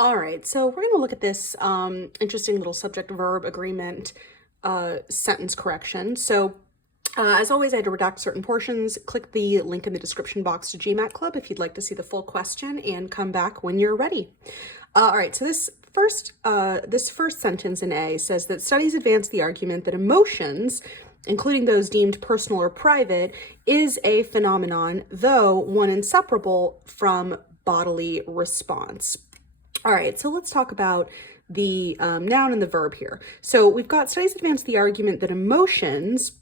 All right, so we're going to look at this interesting little subject-verb agreement sentence correction. So as always, I had to redact certain portions. Click the link in the description box to GMATClub if you'd like to see the full question, and come back when you're ready. All right, so this first sentence in A says that studies advance the argument that emotions, including those deemed personal or private, is a phenomenon, though one inseparable from bodily response. All right, so let's talk about the noun and the verb here. So we've got studies advance the argument that emotions,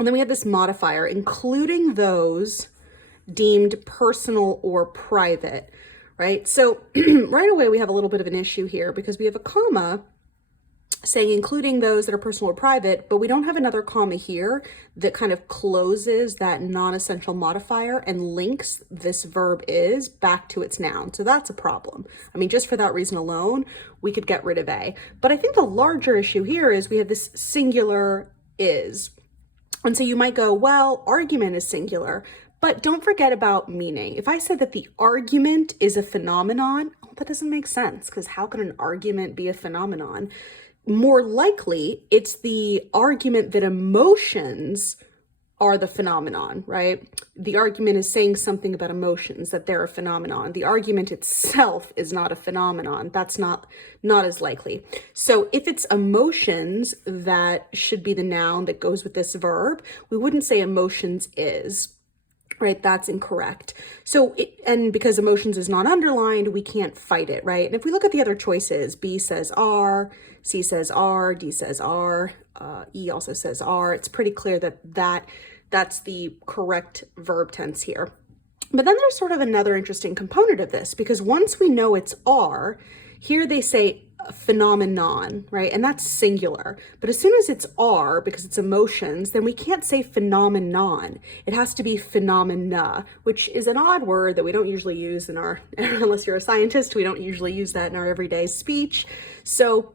and then we have this modifier, including those deemed personal or private, right? So right away we have a little bit of an issue here because we have a comma saying including those that are personal or private, but we don't have another comma here that kind of closes that non-essential modifier and links this verb is back to its noun. So that's a problem. I mean, just for that reason alone, we could get rid of A. But I think the larger issue here is we have this singular is. And so you might go, well, argument is singular, but don't forget about meaning. If I said that the argument is a phenomenon, that doesn't make sense, because how can an argument be a phenomenon? More likely, it's the argument that emotions are the phenomenon, right? The argument is saying something about emotions, that they're a phenomenon. The argument itself is not a phenomenon. That's not as likely. So if it's emotions that should be the noun that goes with this verb, we wouldn't say emotions is. Right, that's incorrect. So, and because emotions is not underlined, we can't fight it, right? And if we look at the other choices, B says are, C says are, D says are, E also says are, it's pretty clear that that's the correct verb tense here. But then there's sort of another interesting component of this, because once we know it's are, here they say phenomenon, right? And that's singular. But as soon as it's are, because it's emotions, then we can't say phenomenon. It has to be phenomena, which is an odd word that we don't usually use in our, unless you're a scientist, we don't usually use that in our everyday speech. So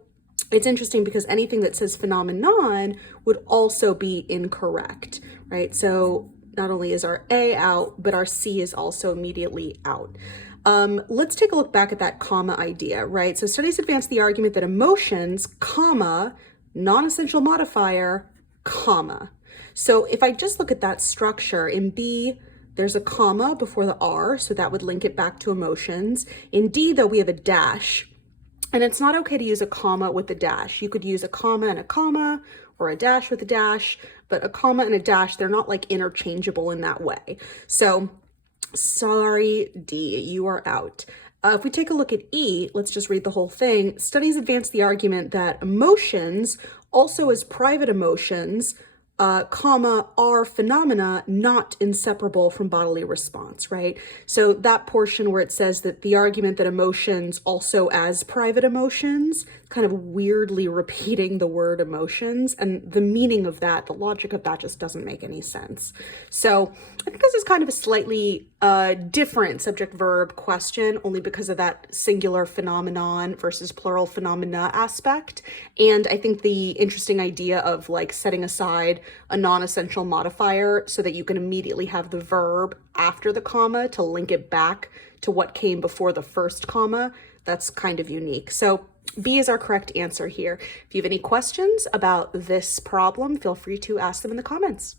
it's interesting because anything that says phenomenon would also be incorrect, right? So not only is our A out, but our C is also immediately out. Let's take a look back at that comma idea, right? So studies advance the argument that emotions, comma, non-essential modifier, comma. So if I just look at that structure, in B, there's a comma before the R, so that would link it back to emotions. In D, though, we have a dash, and it's not okay to use a comma with a dash. You could use a comma and a comma, or a dash with a dash, but a comma and a dash, they're not like interchangeable in that way. So sorry, D, you are out. If we take a look at E, let's just read the whole thing. Studies advance the argument that emotions, also as private emotions, comma, are phenomena not inseparable from bodily response, right? So that portion where it says that the argument that emotions also as private emotions, kind of weirdly repeating the word emotions, and the meaning of that, the logic of that just doesn't make any sense. So I think this is kind of a slightly different subject-verb question, only because of that singular phenomenon versus plural phenomena aspect. And I think the interesting idea of like setting aside a non-essential modifier so that you can immediately have the verb after the comma to link it back to what came before the first comma, that's kind of unique. So B is our correct answer here. If you have any questions about this problem, feel free to ask them in the comments.